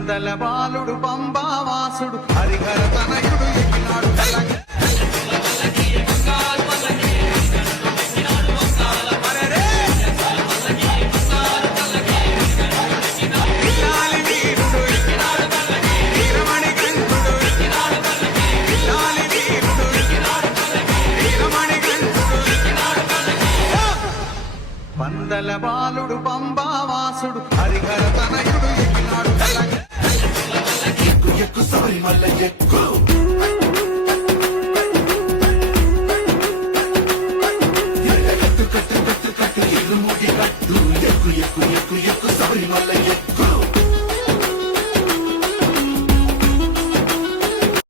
పందల బాలుడు పంబావాసుడు హరిహర తనయుడు ఎక్కినాడు పల్లకి. పందల బాలుడు పంబావాసుడు హరిహర తనయుడు ఎక్కినాడు పల్లకి. ఎక్కు ఎక్కు సారి మల్ల ఎక్కు